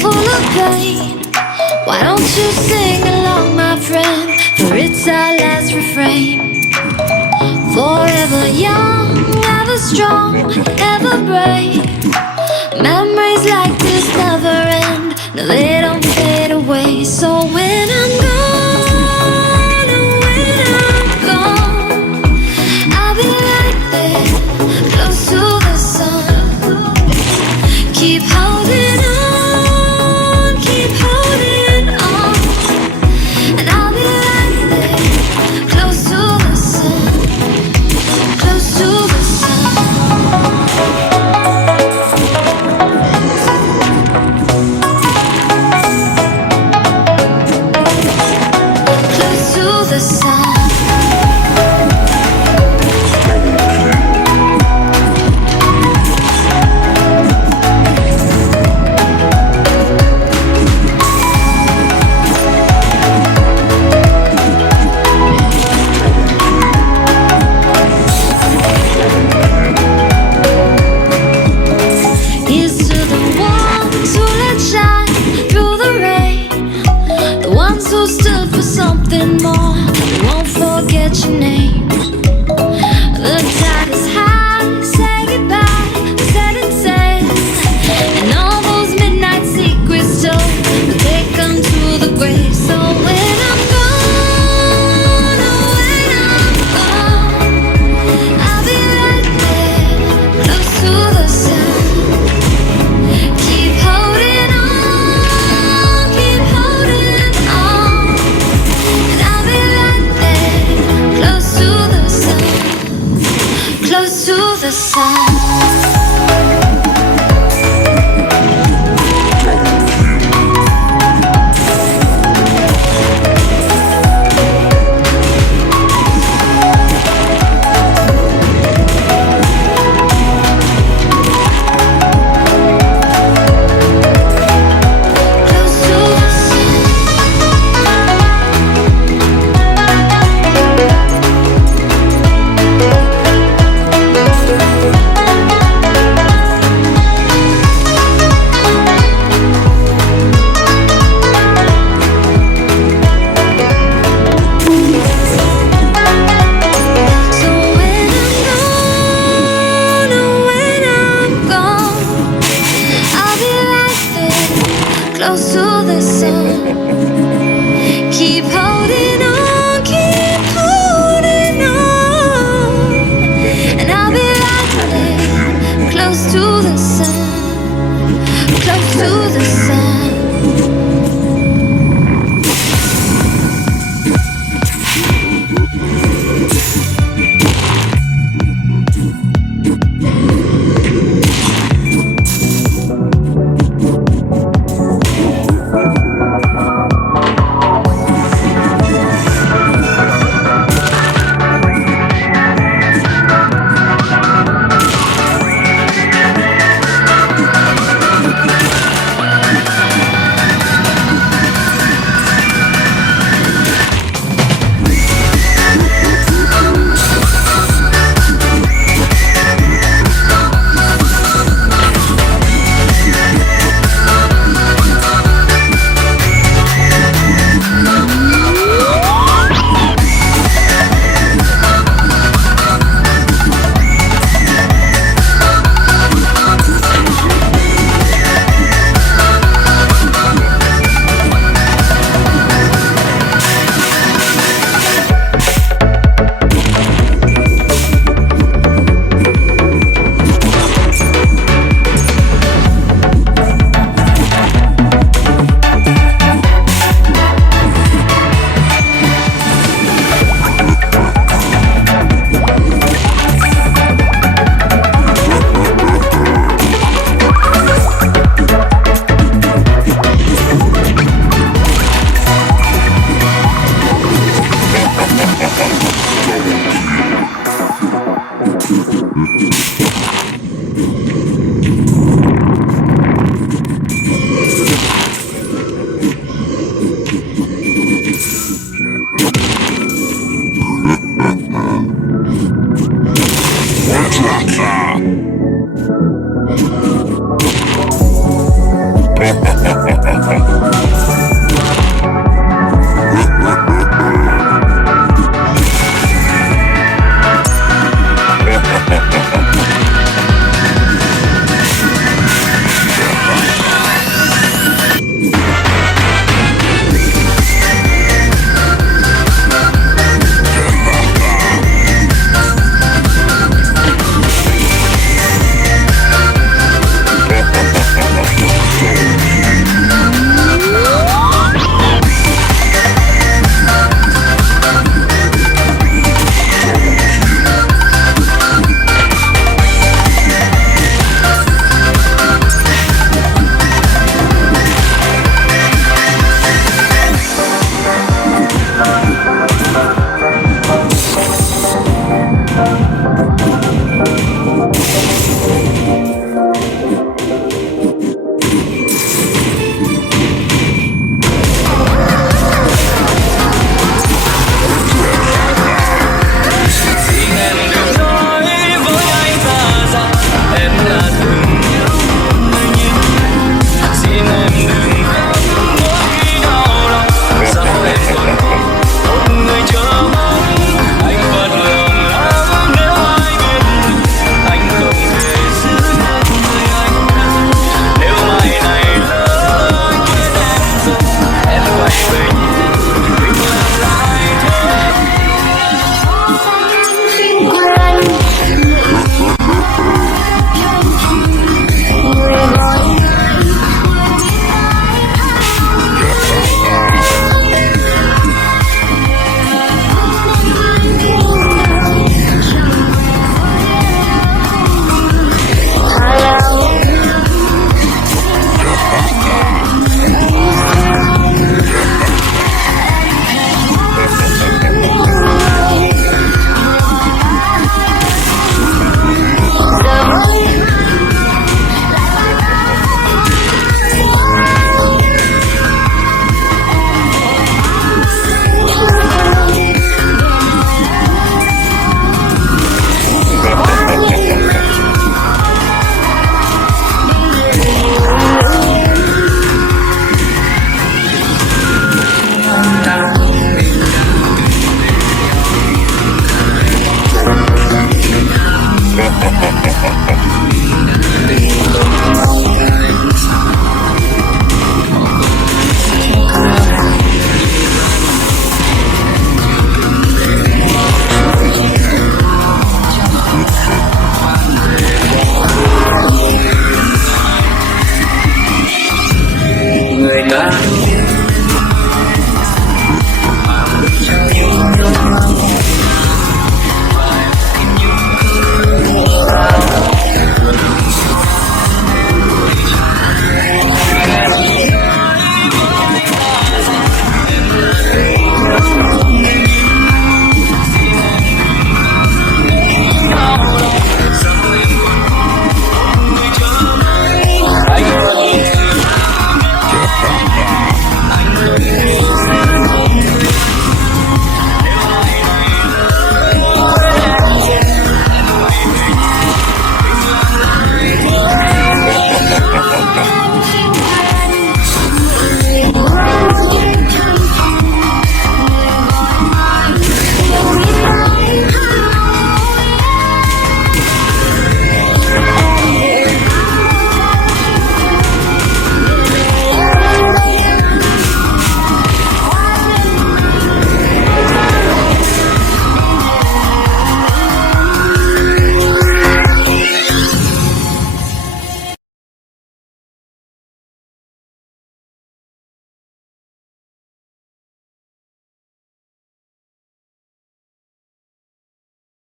full of pain. Why don't you sing along, my friend? For it's our last refrain. Forever young, ever strong, ever brave. Memories like this never end. No, they don't fade away. So when I'm gone, oh, when I'm gone, I'll be right there, close to the sun. Keep holding on, keep holding on. And I'll be right there, close to the sun, close to the sun. Close to the sun. Here's to the ones who let shine through the rain, the ones who stood for something more. We won't forget your name. The tide is high, say goodbye, set and sail. And all those midnight secrets told, will take them to the grave. So when I'm gone, oh, when I'm gone, I'll be right there, close to the sun. Keep holding on, keep holding on. And I'll be right there, close to the sun, close to the sun. Close to the sun. So when I'm gone, oh, when I'm gone, I'll be right there, close to the sun. Keep holding on, keep holding on. And I'll be right there, close to the sun, close to the sun. you